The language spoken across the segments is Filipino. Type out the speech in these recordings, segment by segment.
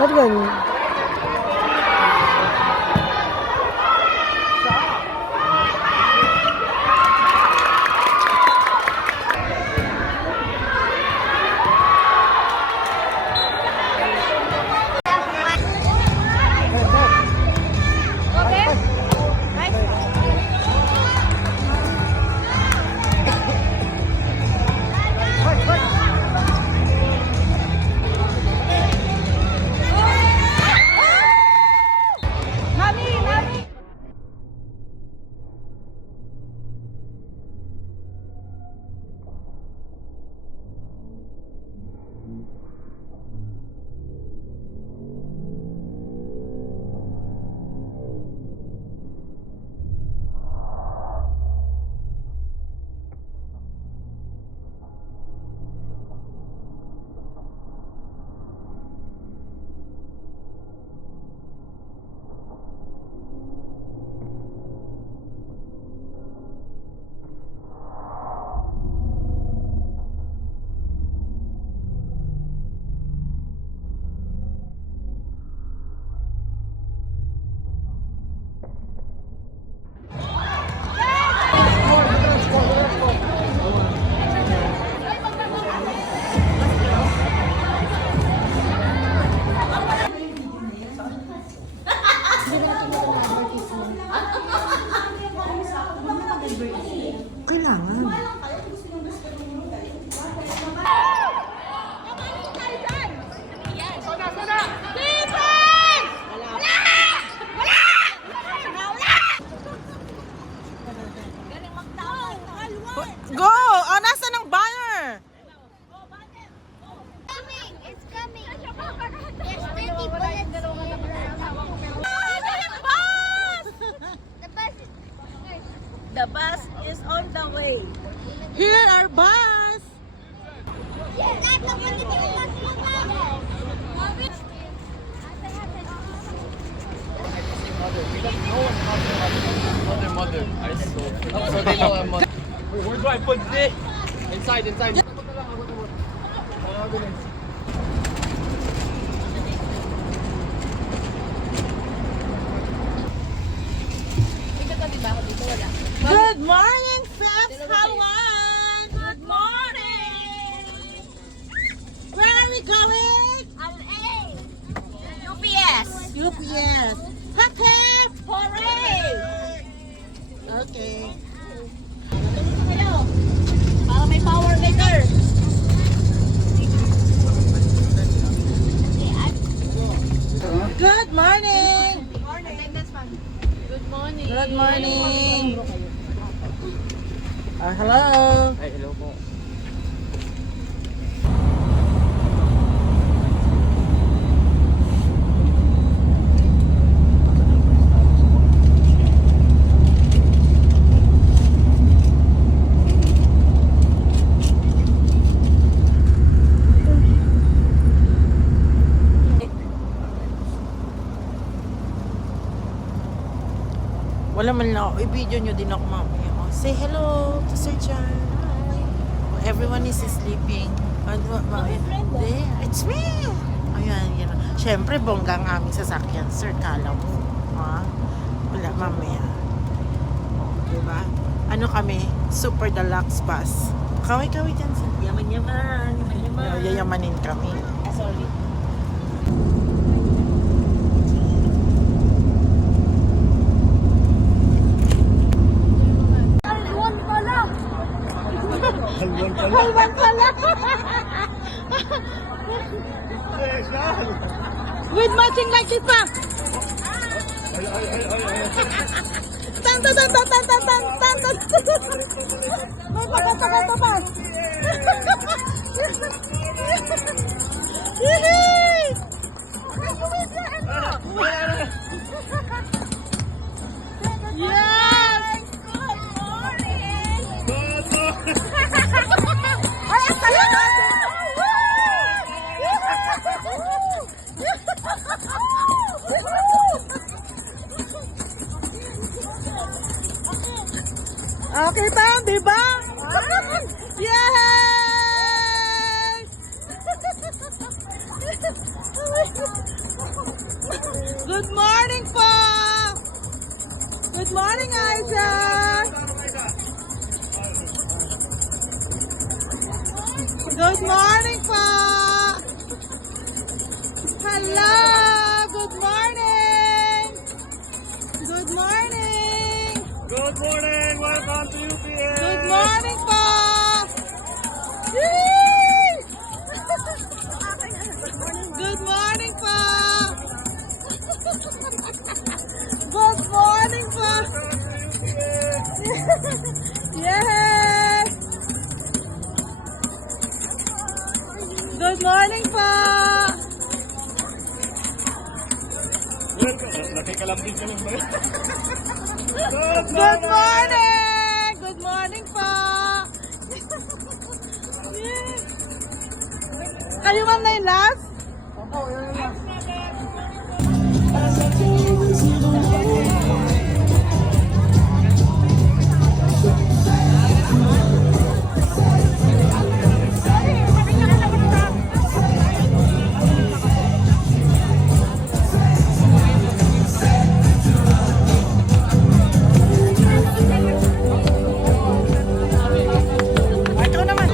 Ba't ganun? Kailangan. Go! Oh, nasa ng banner? It's coming. There's 30 bullets. The bus is on the way. Here our bus. Mother. I saw. So they know I'm mother. Where do I put this? Inside. Good morning, Fabs Hawan. Good morning. Where are we going? UPS. UPS. Hip Hooray! Okay. Para may power maker. Good morning. Good morning. Good morning. Hello. Ay, hello po. Wala man lang ako. I-video nyo din ako mamaya. Say hello to Sir John. Everyone is sleeping. There, it's me. Ayan, yan. Siyempre, bongga ang aming sasakyan, Sir. Kala mo. Ha? Wala, mamaya. Diba? Ano kami? Super deluxe bus. Kaway-kaway dyan, Sir. Yaman. Yayamanin kami. Sorry. Halwan pala. With matching like this pa. Tan tan tan tan tan tan tan tan tan. May pagkakata pa. Yehey! Yes! Ay, ang talaga! Okay pa, di ba? Yay! Good morning po! Hello! Good morning! Good morning! Good morning. Welcome to UPS. Good morning po! Yay! Good morning po! Good morning po! Yes! Good morning po! Nakikalambing ka lang ba? Good morning! Good morning po! Yes! Kayo ma'am na yung last? Ikaw naman!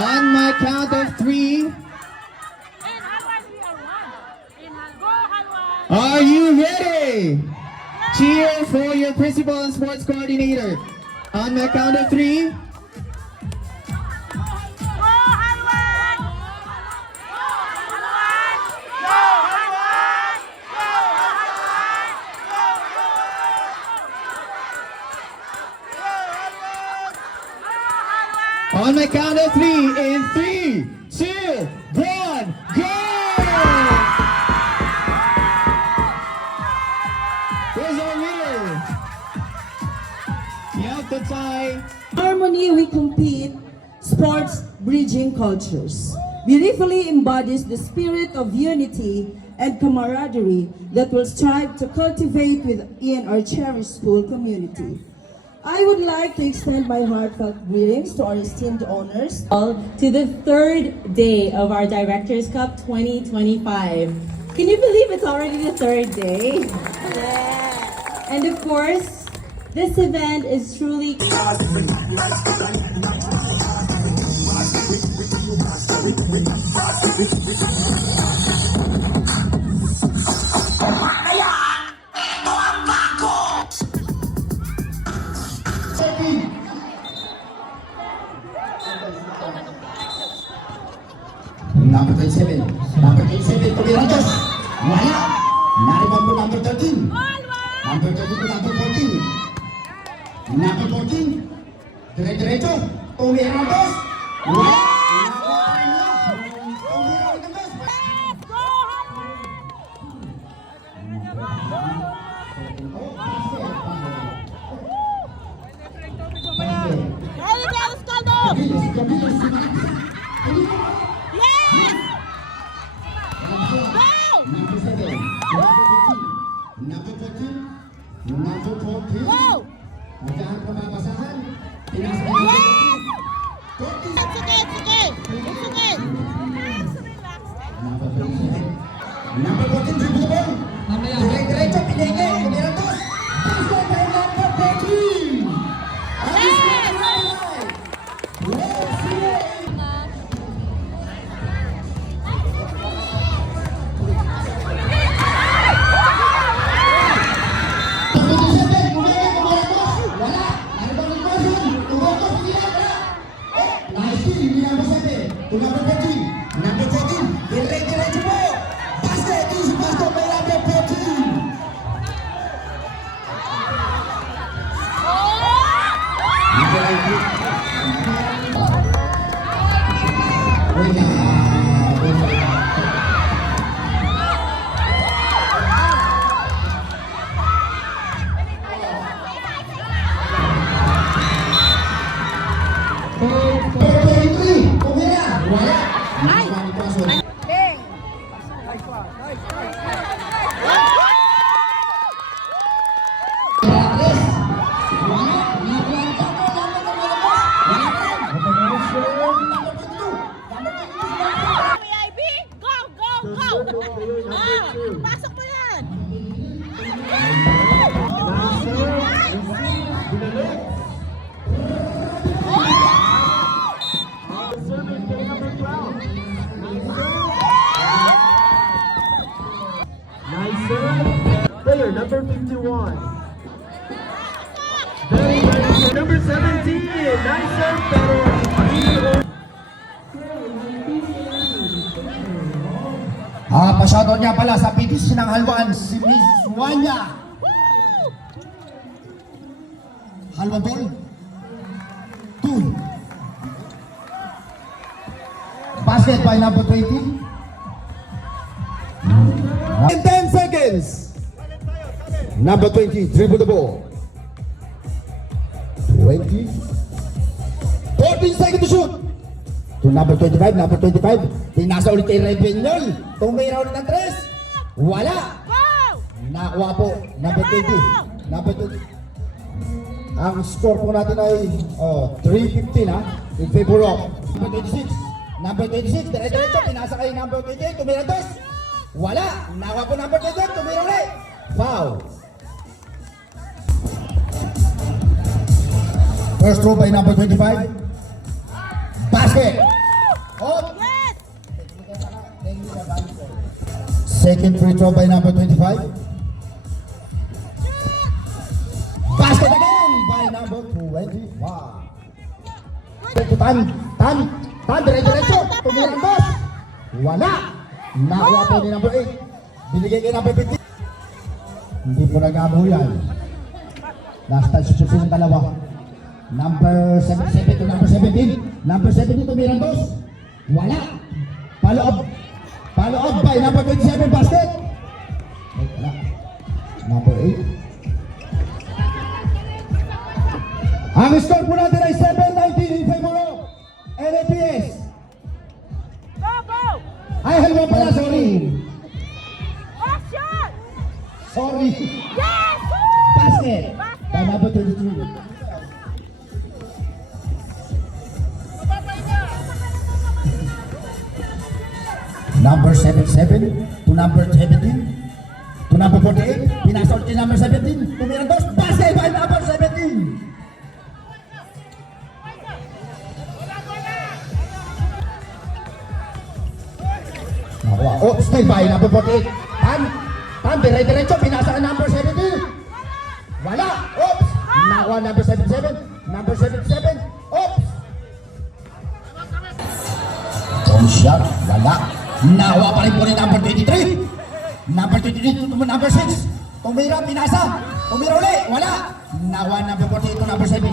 On my count of 3, are you ready? Cheer for your principal and sports coordinator. On my count of 3. On my count of 3, in 3, 2, 1, go! Where's our winner? Yep, the tie. Harmony we compete, sports bridging cultures. Beautifully embodies the spirit of unity and camaraderie that will strive to cultivate within our cherished school community. I would like to extend my heartfelt greetings to our esteemed owners. To the third day of our Directors Cup 2025. Can you believe it's already the third day? And of course, this event is truly Number 27. Number 27, Tobirantos. Wala. Nariban po number 13. Number 13 po number 14. Number 14. Dire-diretso. Tobirantos. Wala. Number 14. Wow! Magkaan pa mabasahan. Pinasok. Number 14, dribble the ball. Diretso, pinenge. Tobirantos. Pass by number 14. Number 14, diretso po. Basket is passed by number 14. PIB, go, go, go! Ah, pasok mo yan! Nice serve. Player number 51. Very nice. Number 17. Nice serve, pero pasyado niya pala sa PTC ng Halwan, si Miss Wanya. Halwan Tol. 2. Basket by number 20. in 10 seconds. Number 20, dribble the ball. 20. 14 seconds to shoot. To number 25, number 25. Pinasa ulit kay Rebenyol. Tumiraw na ng 3. Wala. Nakuha po. Number 20. Number 20. Ang score po natin ay 3-15 ha. In favor of number 26. Number 26. Dire-diretso. Pinasa kay number 28. Tumira 2. Wala. Nakuha po number 28. Tumira ulit. Foul. First throw by number 25. Basket. Oh. Second free throw by number 25. Basket again by number 25. Tan, dire-diretso. Tumira 2. Wala. Nakuha po ni number 8. Binigay kay number 15. Hindi po nag-amo yan. Last time susunod ng dalawa. Number 77 to number 17. Number 17 tumira 2. Wala. Follow up by number 27 basket. Wala. Number 8. Ang score po natin ay 7-19 in favor of LAPS. Ay, halwa pala, sorry. Sorry. Basket. By number 22. Number 77 to number 17 to number 48. Pinasa ulit number 17. Tumira 2. Basket by number 17. Nakuha. Oh, still by number 48. Tan, dire-diretso. Pinasa ang number 17. Wala. Oops. Nakuha number 77. Number 77. Oops. Don't shot. Wala. Nakuha pa rin po ni number 23. Number 23 to number 6. Tumira, pinasa. Tumira ulit. Wala. Nakuha number 48 to number 7.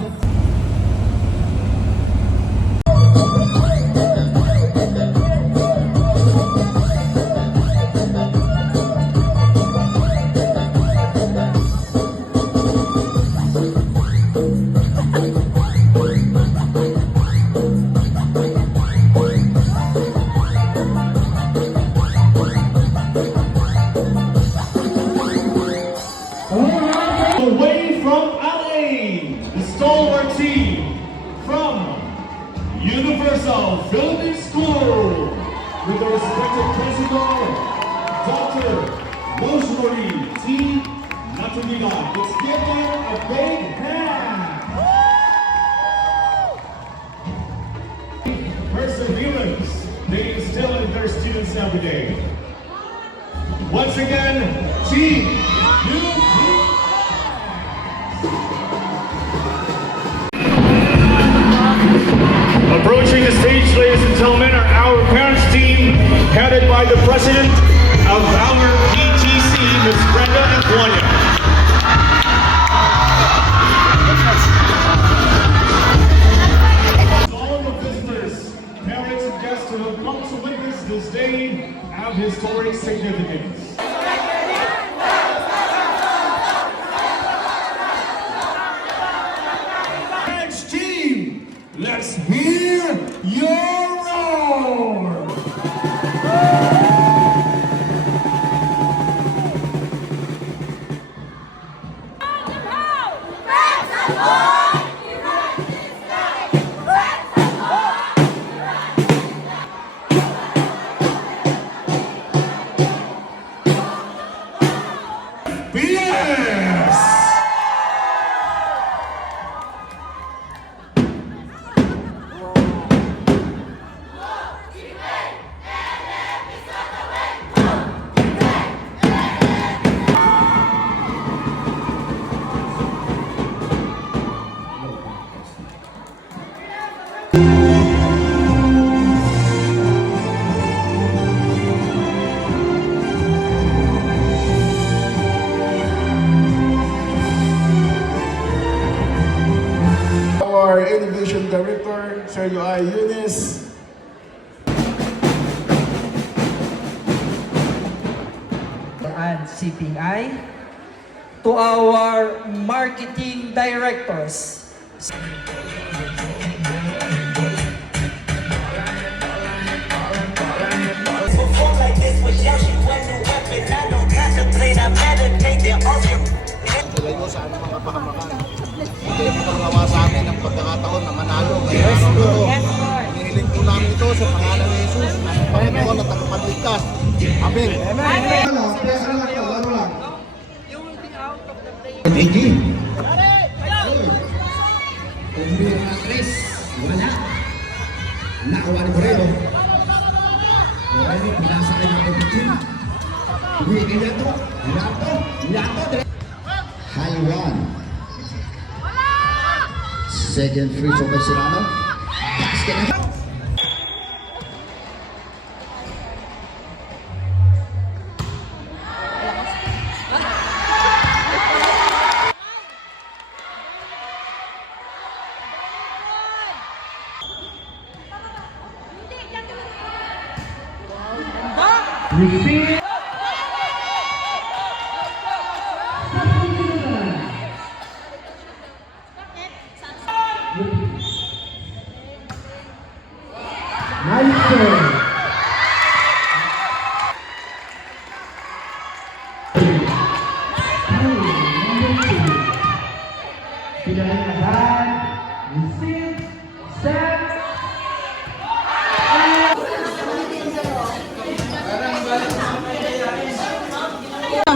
Away from LA, the stalwart team from Universal Philippine School, with the respected principal, Dr. Rosemary T. Natalina. Let's give them a big hand. Perseverance they instill in their students every day. Once again, Team Approaching the stage, ladies and gentlemen, are our parents team, headed by the president of our PTC, Ms. Brenda Antonia. All the visitors, parents, and guests who have come to witness this day have historic significance. Parents team, let's hear your roar! BS! Our Innovation Director, Sergio I. Yunis. And CPI, to our marketing directors. Sila yun sa anumang kapahamakan. Hindi mo gawa sa amin ang pagkakataon na manalo. Yes, Lord. Hinihiling po namin ito sa pangalan ni Jesus, ang Panginoon at tagapagligtas. Amen. Thank you. Tumira na Chris. Wala. Nakawa ni Moreno. Moreno, pinasa rin ang pagkakin. Bumigay niya ito. Yato. High one. Second free throw by Serrano. Basket na.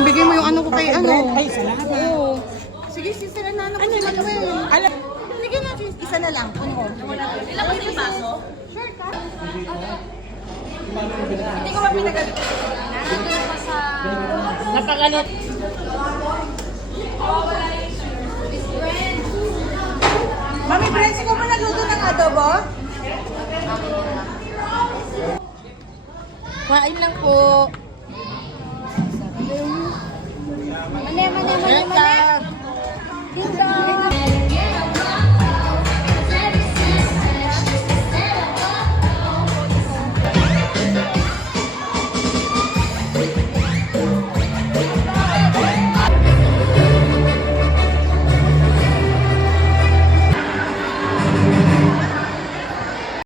Bigay mo yung ano ko kay ano. Ay, salamat na. Oo. Sige, sisira na ano ko si Manuel. Sige na, isa na lang. Ano? Ilan ba yung baso? Sure ka? Hindi ko ba pinagalit? Nandun pa sa... Napakalit. Mami, Prensi ko ba nagluto ng adobo? Kain lang po. Mane.